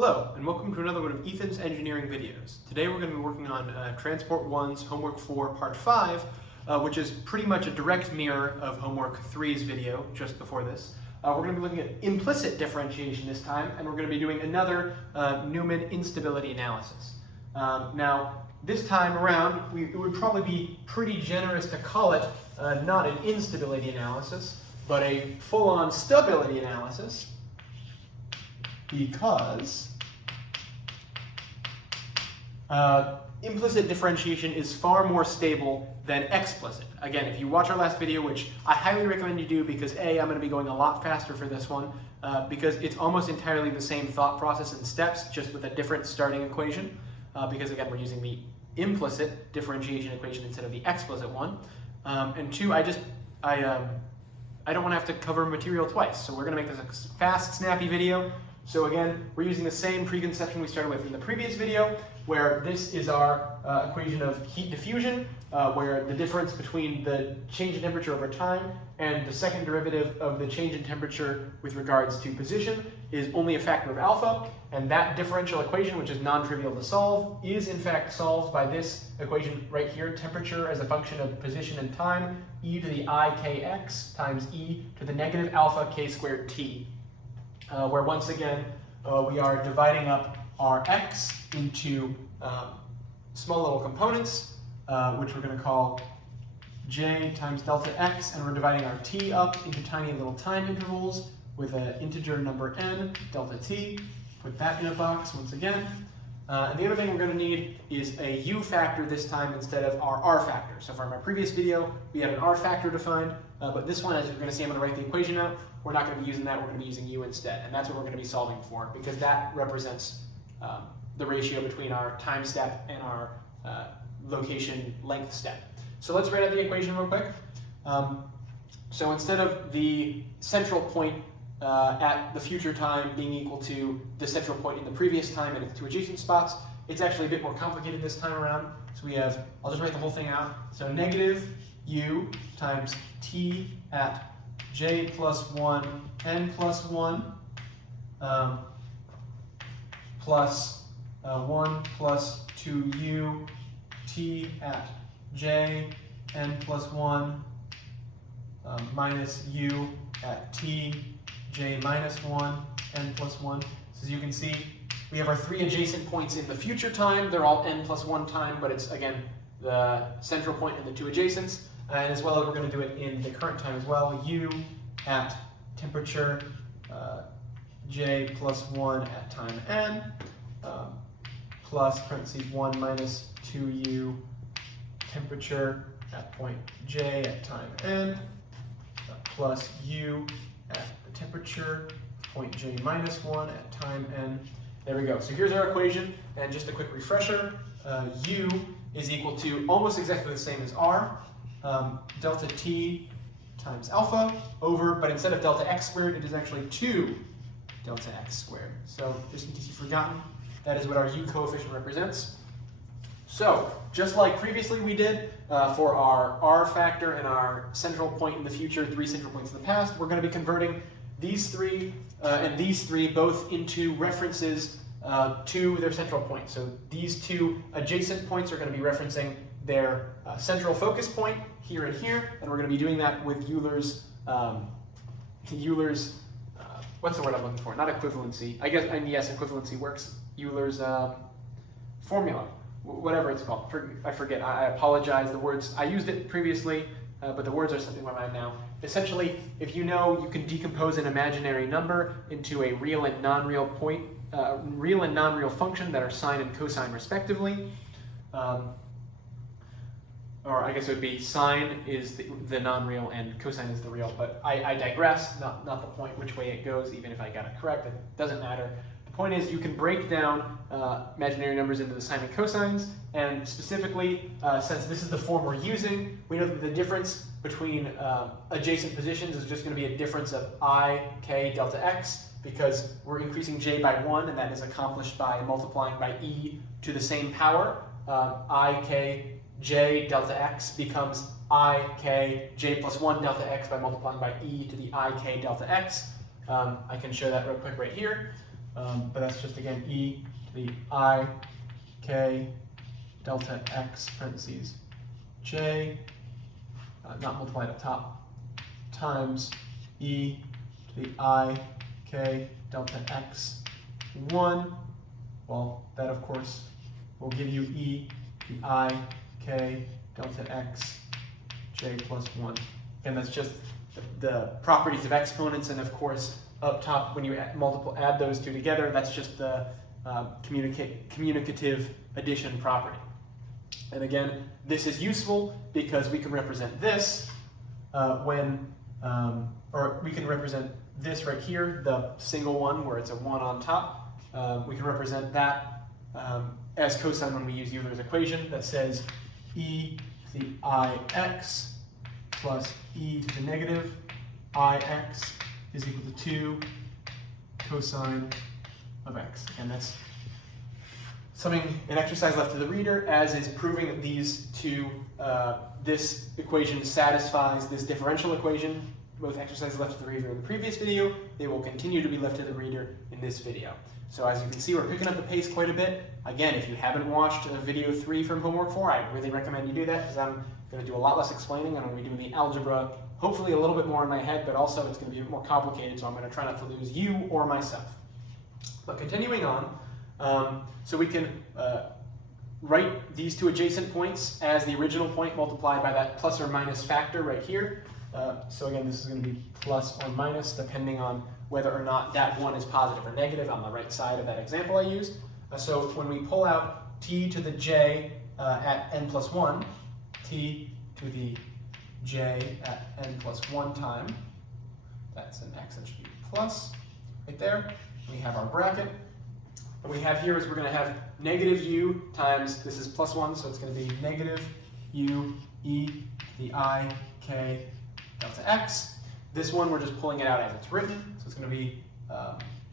Hello, and welcome to another one of Ethan's engineering videos. Today we're going to be working on Transport 1's Homework 4 Part 5, which is pretty much a direct mirror of Homework 3's video just before this. We're going to be looking at implicit differentiation this time, and we're going to be doing another Neumann Instability Analysis. Now, this time around, it would probably be pretty generous to call it not an instability analysis, but a full-on stability analysis, because implicit differentiation is far more stable than explicit. Again, if you watch our last video, which I highly recommend you do because A, I'm going to be going a lot faster for this one, because it's almost entirely the same thought process and steps, just with a different starting equation, because again, we're using the implicit differentiation equation instead of the explicit one. And two, I don't want to have to cover material twice, so we're going to make this a fast, snappy video. So again, we're using the same preconception we started with in the previous video, where this is our equation of heat diffusion, where the difference between the change in temperature over time and the second derivative of the change in temperature with regards to position is only a factor of alpha, and that differential equation, which is non-trivial to solve, is in fact solved by this equation right here, temperature as a function of position and time, e to the I kx times e to the negative alpha k squared t. Where once again, we are dividing up our x into small little components, which we're going to call j times delta x, and we're dividing our t up into tiny little time intervals with an integer number n, delta t. Put that in a box once again. And the other thing we're going to need is a u factor this time instead of our r factor. So from our previous video, we had an r factor defined, but this one, as you're going to see, I'm going to write the equation out. We're not going to be using that, we're going to be using u instead. And that's what we're going to be solving for, because that represents the ratio between our time step and our location length step. So let's write out the equation real quick. So instead of the central point at the future time being equal to the central point in the previous time and its two adjacent spots, it's actually a bit more complicated this time around. So we have, I'll just write the whole thing out. So negative u times t at j plus 1 n plus 1 plus 1 plus 2u t at j n plus 1 minus u at t j minus 1 n plus 1. So as you can see, we have our three adjacent points in the future time. They're all n plus 1 time, but it's again the central point and the two adjacents. And as well as we're going to do it in the current time as well, u at temperature j plus 1 at time n, plus parentheses 1 minus 2u temperature at point j at time n, plus u at the temperature point j minus 1 at time n. There we go. So here's our equation, and just a quick refresher, u is equal to almost exactly the same as r, delta t times alpha over, but instead of delta x squared, it is actually 2 delta x squared. So just in case you've forgotten, that is what our u coefficient represents. So just like previously we did for our r factor and our central point in the future, three central points in the past, we're going to be converting these three and these three both into references to their central point. So these two adjacent points are going to be referencing their central focus point here and here, and we're going to be doing that with Euler's, what's the word I'm looking for? Not equivalency. I guess, and yes, equivalency works. Euler's formula, whatever it's called. I forget. I apologize. The words, I used it previously, but the words are slipping my mind now. Essentially, if you know, you can decompose an imaginary number into a real and non-real point, real and non-real function that are sine and cosine respectively. Or I guess it would be sine is the non-real and cosine is the real, but I digress, not the point which way it goes, even if I got it correct, it doesn't matter. The point is you can break down imaginary numbers into the sine and cosines, and specifically, since this is the form we're using, we know that the difference between adjacent positions is just going to be a difference of I, k, delta x, because we're increasing j by 1, and that is accomplished by multiplying by e to the same power. I, k, j delta x becomes I k j plus 1 delta x by multiplying by e to the I k delta x. I can show that real quick right here. but that's just, again, e to the I k delta x parentheses j, not multiplied up top, times e to the I k delta x 1. Well, that, of course, will give you e to the I k delta x j plus 1. And that's just the properties of exponents, and of course, up top, when you add those two together, that's just the communicative addition property. And again, this is useful because we can represent this or we can represent this right here, the single one where it's a 1 on top. We can represent that as cosine when we use Euler's equation that says e to the ix plus e to the negative ix is equal to 2 cosine of x. And that's something, an exercise left to the reader, as is proving that these two, this equation satisfies this differential equation. Both exercises left to the reader in the previous video. They will continue to be left to the reader in this video. So as you can see, we're picking up the pace quite a bit. Again, if you haven't watched video 3 from homework 4, I really recommend you do that, because I'm going to do a lot less explaining. I'm going to be doing the algebra, hopefully a little bit more in my head, but also it's going to be a bit more complicated, so I'm going to try not to lose you or myself. But continuing on, so we can write these two adjacent points as the original point multiplied by that plus or minus factor right here. So again, this is going to be plus or minus depending on whether or not that one is positive or negative on the right side of that example I used. So when we pull out t to the j at n plus 1, t to the j at n plus 1 time, that's an x that should be plus right there. We have our bracket. What we have here is we're going to have negative u times, this is plus 1, so it's going to be negative u e to the I k delta x. This one, we're just pulling it out as it's written, so it's going to be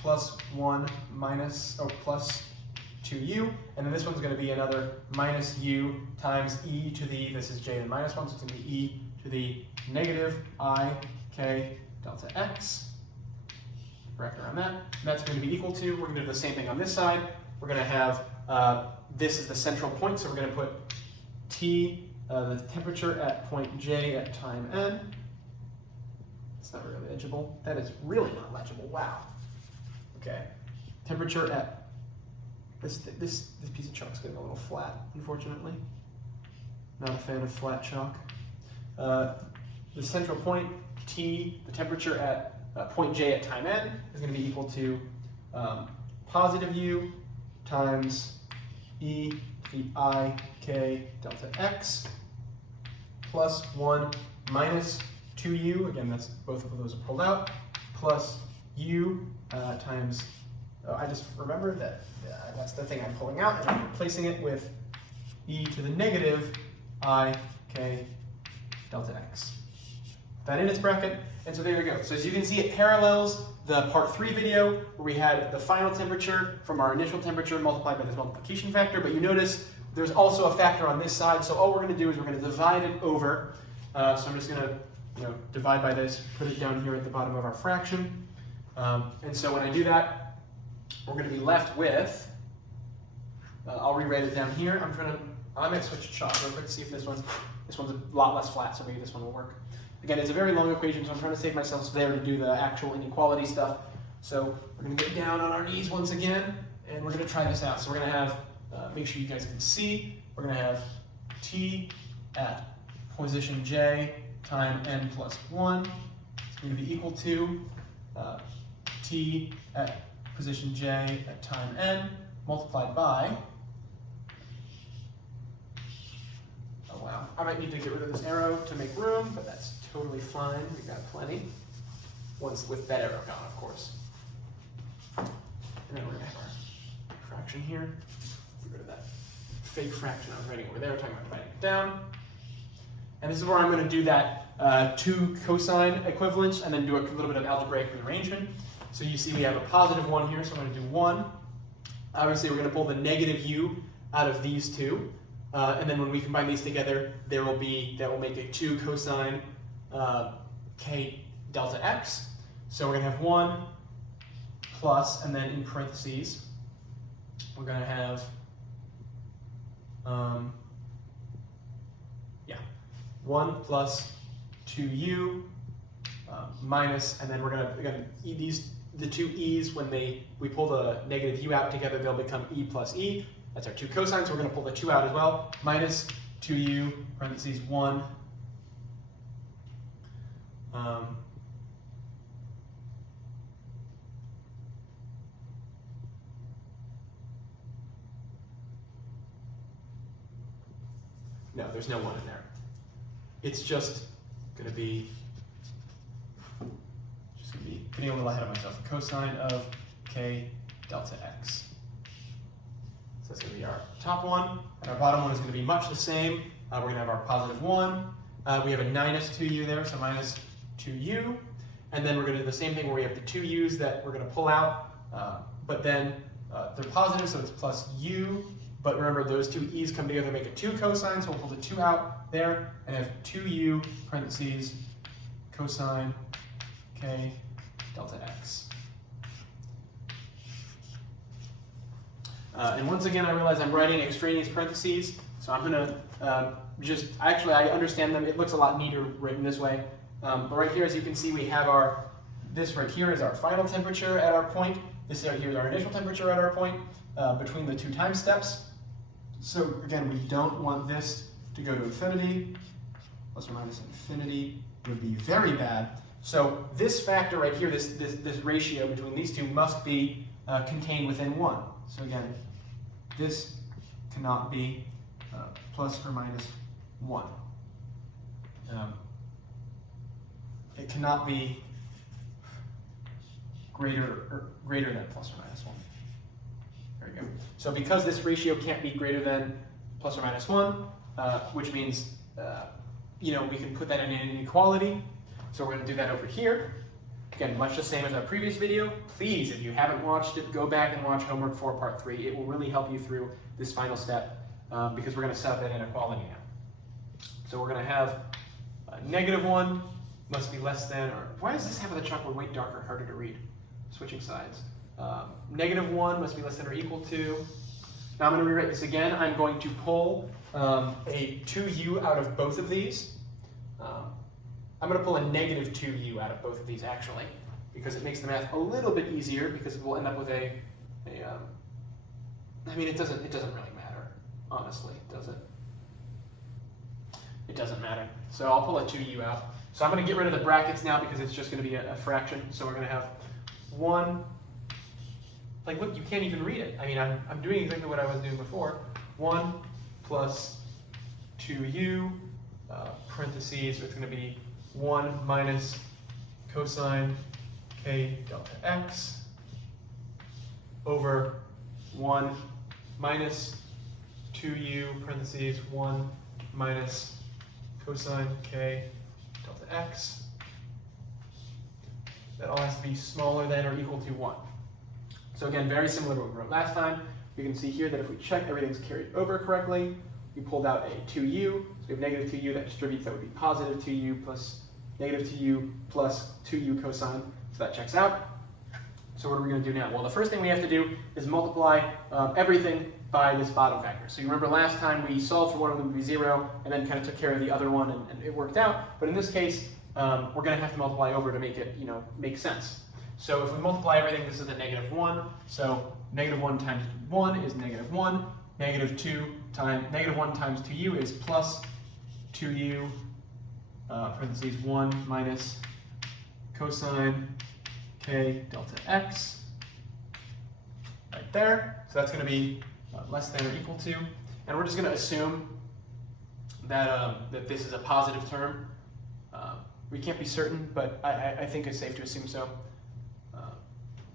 plus 1 minus, or plus 2u, and then this one's going to be another minus u times e to the, this is j and minus 1, so it's going to be e to the negative I k delta x. Bracket around that. And that's going to be equal to, we're going to do the same thing on this side. We're going to have, this is the central point, so we're going to put T, the temperature at point J at time n. It's not really legible. That is really not legible. Wow. Okay. Temperature at, this piece of chalk is getting a little flat, unfortunately. Not a fan of flat chalk. The central point, T, the temperature at point J at time n is going to be equal to positive u times e to the I k delta x plus 1 minus 2u, again that's both of those are pulled out, plus u times, I just remembered that that's the thing I'm pulling out, and I'm replacing it with e to the negative I k delta x. That in its bracket, and so there we go. So as you can see, it parallels the part 3 video where we had the final temperature from our initial temperature multiplied by this multiplication factor, but you notice there's also a factor on this side, so all we're going to do is we're going to divide it over. So I'm just going to divide by this, put it down here at the bottom of our fraction, and so when I do that, we're going to be left with, I'll rewrite it down here. I'm going to switch chalk real quick to see if this one's a lot less flat, so maybe this one will work. Again, it's a very long equation, so I'm trying to save myself there to do the actual inequality stuff. So we're going to get down on our knees once again, and we're going to try this out. So we're going to have, make sure you guys can see, we're going to have t at position j time n plus 1. It's going to be equal to t at position j at time n multiplied by, oh wow, I might need to get rid of this arrow to make room, but that's totally fine. We've got plenty. Once with that arrow gone, of course. And then we're going to have our fraction here. Get rid of that fake fraction I was writing over there, talking about dividing it down. And this is where I'm going to do that 2 cosine equivalence and then do a little bit of algebraic rearrangement. So you see we have a positive 1 here, so I'm going to do 1. Obviously, we're going to pull the negative u out of these two. And then when we combine these together, that will make a 2 cosine k delta x. So we're going to have 1 plus, and then in parentheses, we're going to have, 1 plus 2u minus, and then we're going to, the two e's, when we pull the negative u out together, they'll become e plus e. That's our two cosines, so we're going to pull the 2 out as well. Minus 2u, parentheses 1. No, there's no 1 in there. It's just going to be getting a little ahead of myself. Cosine of k delta x. So that's going to be our top one, and our bottom one is going to be much the same. We're going to have our positive 1. We have a minus 2u there, so minus 2u. And then we're going to do the same thing where we have the 2 u's that we're going to pull out, but then they're positive, so it's plus u. But remember, those two e's come together to make a 2 cosine, so we'll pull the 2 out there and have 2u parentheses cosine k delta x. And once again, I realize I'm writing extraneous parentheses, so I'm going to actually, I understand them. It looks a lot neater written this way. But right here, as you can see, we have this right here is our final temperature at our point. This right here is our initial temperature at our point between the 2 time steps. So again, we don't want this to go to infinity. Plus or minus infinity would be very bad. So this factor right here, this ratio between these two must be contained within 1. So again, this cannot be plus or minus 1. It cannot be greater than plus or minus 1. There you go. So because this ratio can't be greater than plus or minus 1, which means we can put that in an inequality. So we're going to do that over here. Again, much the same as our previous video. Please, if you haven't watched it, go back and watch homework 4 part 3. It will really help you through this final step because we're going to set up that inequality now. So we're going to have negative 1 must be less than, or why does this have the chalkboard way darker, harder to read? Switching sides. Negative 1 must be less than or equal to. Now I'm going to rewrite this again. I'm going to pull a 2u out of both of these. I'm going to pull a negative 2u out of both of these actually, because it makes the math a little bit easier, because we'll end up with I mean, it doesn't really matter, honestly, does it? It doesn't matter. So I'll pull a 2u out. So I'm going to get rid of the brackets now because it's just going to be a fraction. So we're going to have 1, like look, you can't even read it. I mean, I'm doing exactly what I was doing before. 1 plus 2u, parentheses, so it's going to be 1 minus cosine k delta x over 1 minus 2u, parentheses, 1 minus cosine k delta x. That all has to be smaller than or equal to 1. So again, very similar to what we wrote last time. We can see here that if we check everything's carried over correctly, we pulled out a 2u, so we have negative 2u that distributes, that would be positive 2u plus negative 2u plus 2u cosine, so that checks out. So what are we going to do now? Well, the first thing we have to do is multiply everything by this bottom factor. So you remember last time we solved for one of them to be 0, and then kind of took care of the other one, and it worked out. But in this case, we're going to have to multiply over to make it, make sense. So if we multiply everything, this is a negative 1. So negative 1 times 1 is negative 1. Negative 1 times 2u is plus 2u, parentheses 1 minus cosine k delta x. Right there. So that's going to be less than or equal to. And we're just going to assume that, that this is a positive term. We can't be certain, but I think it's safe to assume so.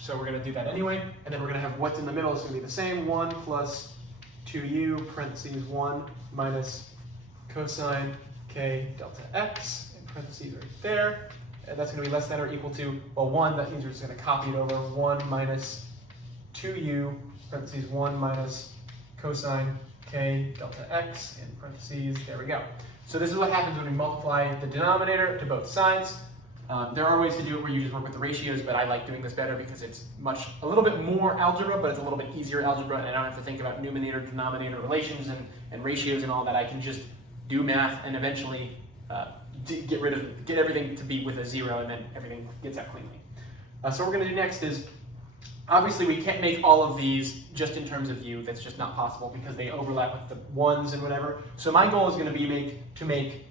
So we're going to do that anyway. And then we're going to have what's in the middle is going to be the same. 1 plus 2u, parentheses 1 minus cosine k delta x, in parentheses right there. And that's going to be less than or equal to, well, 1, that means we're just going to copy it over. 1 minus 2u, parentheses 1 minus cosine k delta x, in parentheses, there we go. So this is what happens when we multiply the denominator to both sides. There are ways to do it where you just work with the ratios, but I like doing this better because it's a little bit more algebra, but it's a little bit easier algebra, and I don't have to think about numerator-denominator relations and ratios and all that. I can just do math and eventually get everything to be with a 0, and then everything gets out cleanly. So what we're going to do next is, obviously we can't make all of these just in terms of u. That's just not possible because they overlap with the ones and whatever. So my goal is going to be to make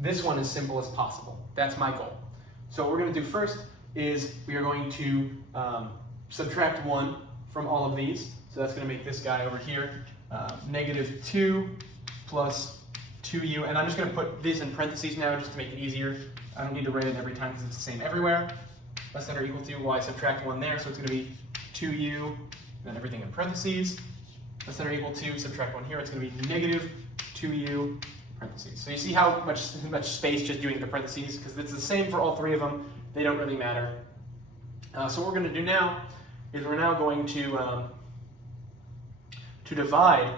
this one as simple as possible. That's my goal. So what we're going to do first is we are going to subtract 1 from all of these. So that's going to make this guy over here negative 2 plus 2u. And I'm just going to put this in parentheses now just to make it easier. I don't need to write it every time because it's the same everywhere. Less than or equal to, well, I subtract 1 there, so it's going to be 2u, and then everything in parentheses. Less than or equal to, subtract 1 here, it's going to be negative 2u. Parentheses. So you see how much space just doing the parentheses, because it's the same for all 3 of them. They don't really matter. So what we're going to do now is we're now going to divide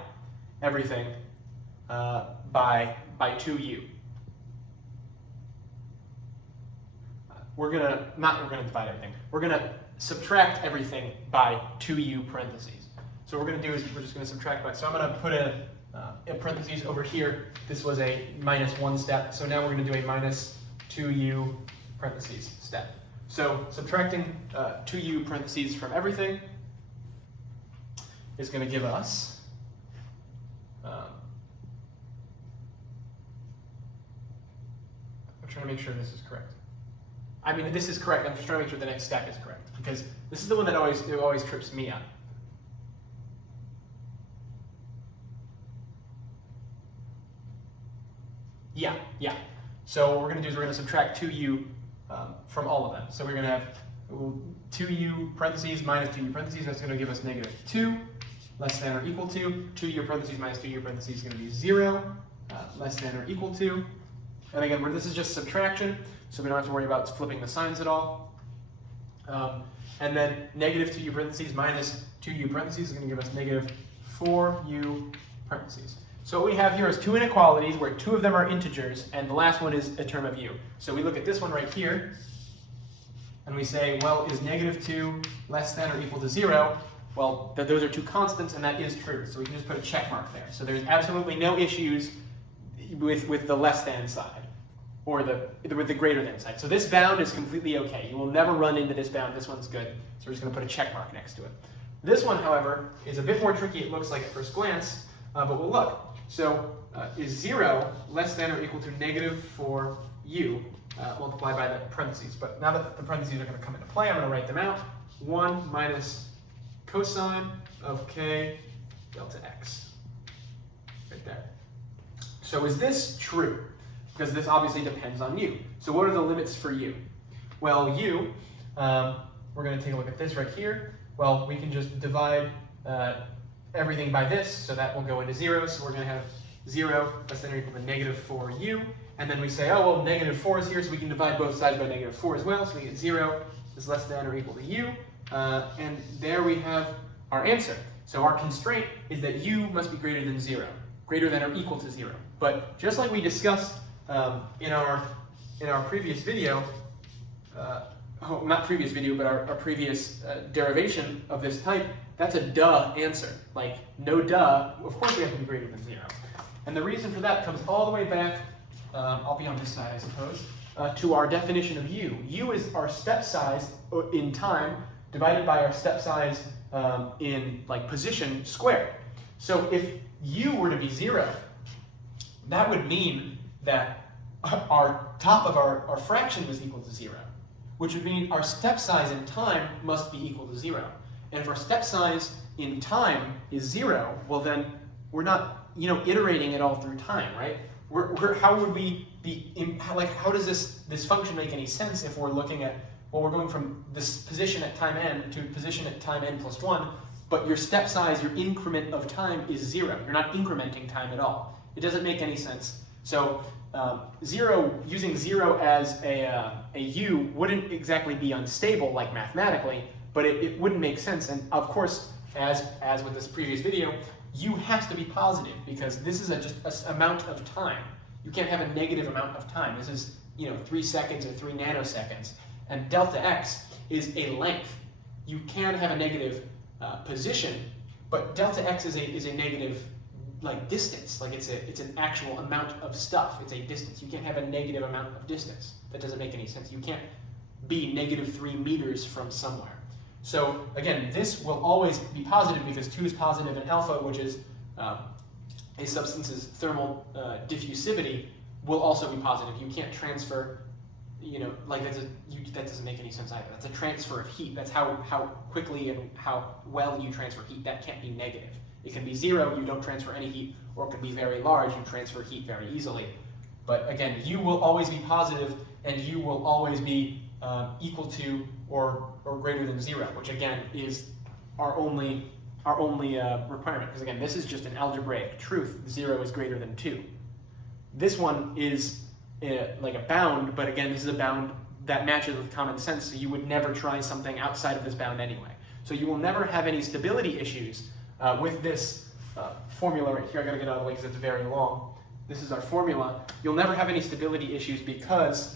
everything by 2u. We're gonna divide everything. We're gonna subtract everything by 2u parentheses. So what we're gonna do is we're just gonna subtract by. So I'm gonna put a parentheses over here. This was a -1 step, so now we're going to do a minus 2u parentheses step. So subtracting 2u parentheses from everything is going to give us I'm trying to make sure this is correct. I mean, this is correct. I'm just trying to make sure the next step is correct, because this is the one that always trips me up. Yeah. So what we're going to do is we're going to subtract 2u from all of them. So we're going to have 2u parentheses minus 2u parentheses. That's going to give us negative 2, less than or equal to. 2u parentheses minus 2u parentheses is going to be 0, less than or equal to. And again, this is just subtraction, so we don't have to worry about flipping the signs at all. And then negative 2u parentheses minus 2u parentheses is going to give us negative 4u parentheses. So what we have here is 2 inequalities where 2 of them are integers, and the last one is a term of u. So we look at this one right here, and we say, well, is negative 2 less than or equal to 0? Well, those are 2 constants, and that is true. So we can just put a check mark there. So there's absolutely no issues with the less than side, or with the greater than side. So this bound is completely okay. You will never run into this bound. This one's good. So we're just going to put a check mark next to it. This one, however, is a bit more tricky, it looks like at first glance, but we'll look. So is 0 less than or equal to negative 4u multiplied by the parentheses? But now that the parentheses are going to come into play, I'm going to write them out. 1 minus cosine of k delta x. Right there. So is this true? Because this obviously depends on u. So what are the limits for u? Well, u, we're going to take a look at this right here. Well, we can just divide everything by this, so that will go into 0. So we're going to have 0 less than or equal to negative 4u. And then we say, oh, well, negative 4 is here, so we can divide both sides by negative 4 as well. So we get 0 is less than or equal to u. And there we have our answer. So our constraint is that u must be greater than 0, greater than or equal to 0. But just like we discussed in our previous video, not previous video, but our previous derivation of this type, that's a duh answer. Like, no duh, of course we have to be greater than 0. And the reason for that comes all the way back, I'll be on this side I suppose, to our definition of u. U is our step size in time divided by our step size in position squared. So if u were to be 0, that would mean that our top of our fraction was equal to 0, which would mean our step size in time must be equal to 0. And if our step size in time is 0, well then we're not, iterating it all through time, right? How would we be, how does this function make any sense if we're looking at, well, we're going from this position at time n to position at time n plus 1, but your step size, your increment of time is 0. You're not incrementing time at all. It doesn't make any sense. So using 0 as a u wouldn't exactly be unstable like mathematically, but it wouldn't make sense. And of course, as with this previous video, u has to be positive because this is just an amount of time. You can't have a negative amount of time. This is 3 seconds or 3 nanoseconds, and delta x is a length. You can have a negative position, but delta x is a negative distance. It's an actual amount of stuff. It's a distance. You can't have a negative amount of distance. That doesn't make any sense. You can't be -3 meters from somewhere. So again, this will always be positive because 2 is positive, and alpha, which is a substance's thermal diffusivity, will also be positive. You can't transfer, that doesn't make any sense either. That's a transfer of heat. That's how quickly and how well you transfer heat. That can't be negative. It can be 0, you don't transfer any heat, or it can be very large, you transfer heat very easily. But again, U will always be positive, and U will always be equal to or greater than 0, which again is our only requirement. Because again, this is just an algebraic truth. 0 is greater than 2. This one is like a bound, but again, this is a bound that matches with common sense, so you would never try something outside of this bound anyway. So you will never have any stability issues with this formula right here. I gotta get out of the way because it's very long. This is our formula. You'll never have any stability issues because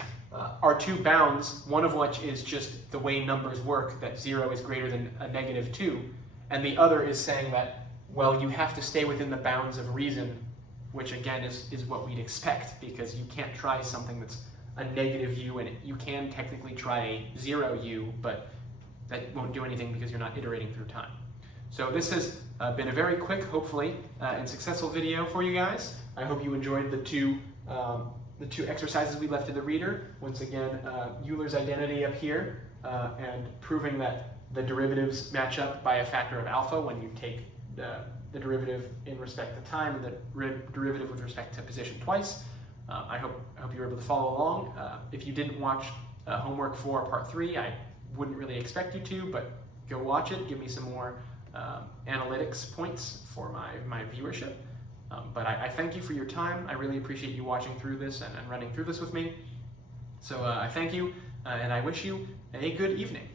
our 2 bounds, one of which is just the way numbers work, that 0 is greater than a -2, and the other is saying that, well, you have to stay within the bounds of reason, which again is what we'd expect, because you can't try something that's a -u, and you can technically try a 0u, but that won't do anything because you're not iterating through time. So this has been a very quick, hopefully, and successful video for you guys. I hope you enjoyed the two exercises we left to the reader. Once again, Euler's identity up here, and proving that the derivatives match up by a factor of alpha when you take the derivative in respect to time and the derivative with respect to position twice. I hope you were able to follow along. If you didn't watch homework for part 3, I wouldn't really expect you to, but go watch it. Give me some more analytics points for my viewership. But I thank you for your time. I really appreciate you watching through this and running through this with me. So I thank you, and I wish you a good evening.